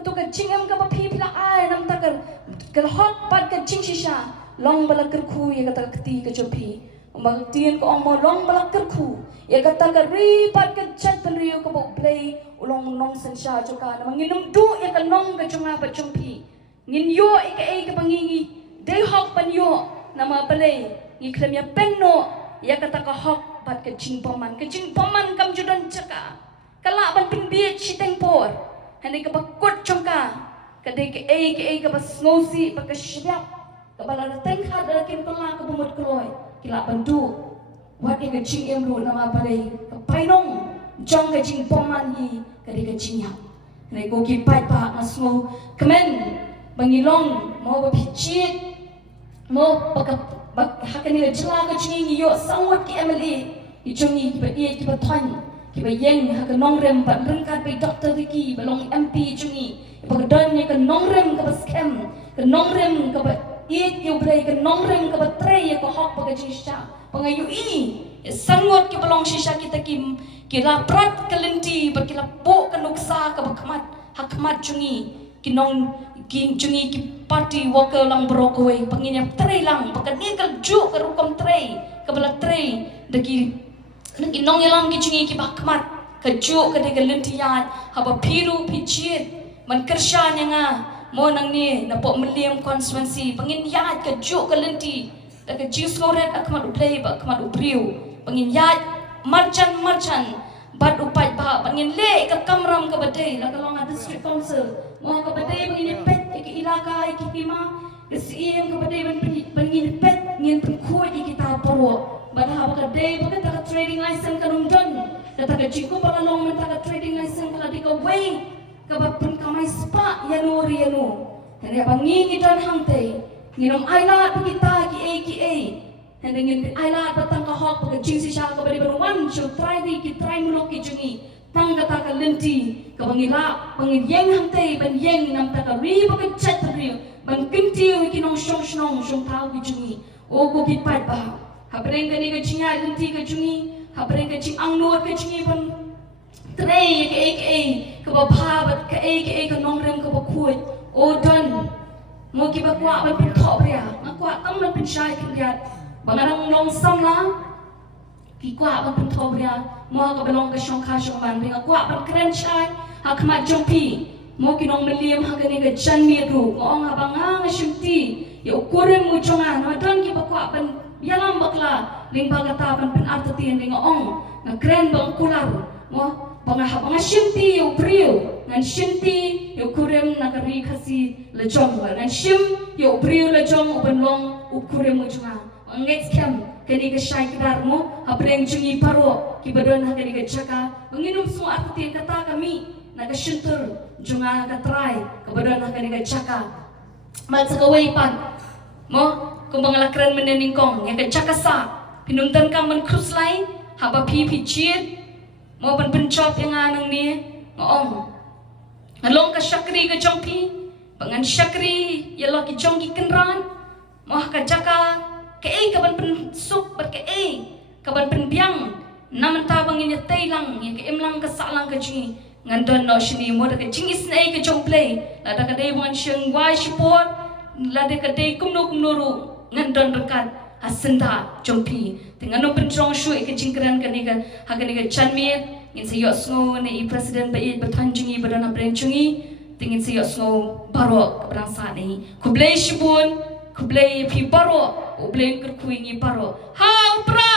ketu ka jingam ka papi pila ai nam ta ka hot pat ka jing shisha long bala kerku ya kata keti ka jopi Magtian ko ang molong balakkerku ya kata ka ripat ka chat penriu ka bo play ulong nong sensya joka na manginum du ya ka nong ka junga ba jumpi ngin yo ika ka pangingi day hok pan yo nama play ngi klem ya penno ya kata ka hok pat ka jing paman kam judan jaka kala ban pin biet siteng por hande ka bakut jongka ka day ka bas ngosi ba ka syap ka bala teng khad da kin pala ka bumut kloy kila bantu wat ka jing em lu nama balai ka painong jong ka jing paman hi ka day ka jing ya hande ko ki pai pa asmo kemen bangilong mo ba pichit mo baka hakani jela ka jing yo sangwat ki MLA ichungi ba ki ba thon ki ba yeng ha ka nongrem ba rengkat ba doctor ki ba long MP chungi ba don ni ka nongrem ka ba scam ka nongrem ka ba yo bray ka nongrem ka ba tray ka hok ba ka jisha pangayu sangot ki ba long shisha kita ki raprat kalenti ba ki lapo ka nuksa ka ba hakmat chungi kinong chungi ki party worker lang brokaway panginya tray lang baka nikal ju ka rukom tray ka bala tray daki nong yalam ki chungi ki bakmat ka ju ka de galentiyan haba piru pichit man kersha nya nga mo nang ni na po meliam constituency pangin yat ka ju ka lenti da ka jis ngoret akmat uplay ba akmat upriu pangin yat marchan bad upat ba pangin le ka kamram ka badai la kalong district council mo ka badai pangin pet ki ilaka ki kima ka CM ka badai pangin pet ngin pengkoi kita poro badha ba ka day ba ka trading license kanum don kata ka jiko ba long ta ka trading license kala di ka way ka ba pun kamay spa yanu hande bangi gidan hangte nginom aila kita ki hande ngin aila batang ka hok ka jingsi sha ka bari ban show try mulok ki jungi tang kata ka lenti ka bangila bangin yeng hangte ban yeng nam ta ka ri ba ka chat ri ban kinti ki nong shong tau ki jungi o ko ki pat ba habreng ka ni ka jinga lenti ka jungi habreng ka jing ang nur ka jungi ban tray ka ba bat ka nongrem ka ba kuit o don mo ki ba kwa ba pin thop ria ma kwa tam na pin shai kin riat bangarang long sam la ki kwa ba pin thop ria mo ka ba long ka shong kha shong ban ringa kwa ba kren shai ha khma jompi mo ki nong meliam ha gani ga chan mi ru mo ong ha banga shimti yo korem mo chonga na don ki ba kwa ban yalam bakla ling ba kata ban pin artati ringa ong na kren bang kular mo banga shimti yo brio ngan shimti yo kurem nakari khasi lejong ngan shim yo brio lejong ubenlong ukurem mujunga angets kem kani ka shai kidar mo habreng jungi paro ki badon ha kani ka chaka menginum semua arti kata kami naga shintur junga ka try ka badon ha kani ka chaka mat sakawai pan mo kumbang lakran meneningkong ya ka chaka sa pinuntan kang man krus lai haba pi chit mo ban pencop yang anang ni ngong ngalong ka syakri ka jongpi pangan syakri yalo ki jongki kenran mo ka jaka ka ban pen sup ber ka ban pen biang naman tabang inya tailang ya ka imlang ka salang ka jingi ngandon no shini mo da ka jingis na ka jongplay la da ka dai wan sheng wai support la da ka dai kumno ru ngandon rekat asenda jompi dengan no penjong shu ke jingkran kan ni ka chanmi ngin se yo sngo ne president ba batanjungi badana brencungi tingin se yo sngo baro berangsa ni kublai shibun kublai pi baro ublai kerkuingi baro ha pra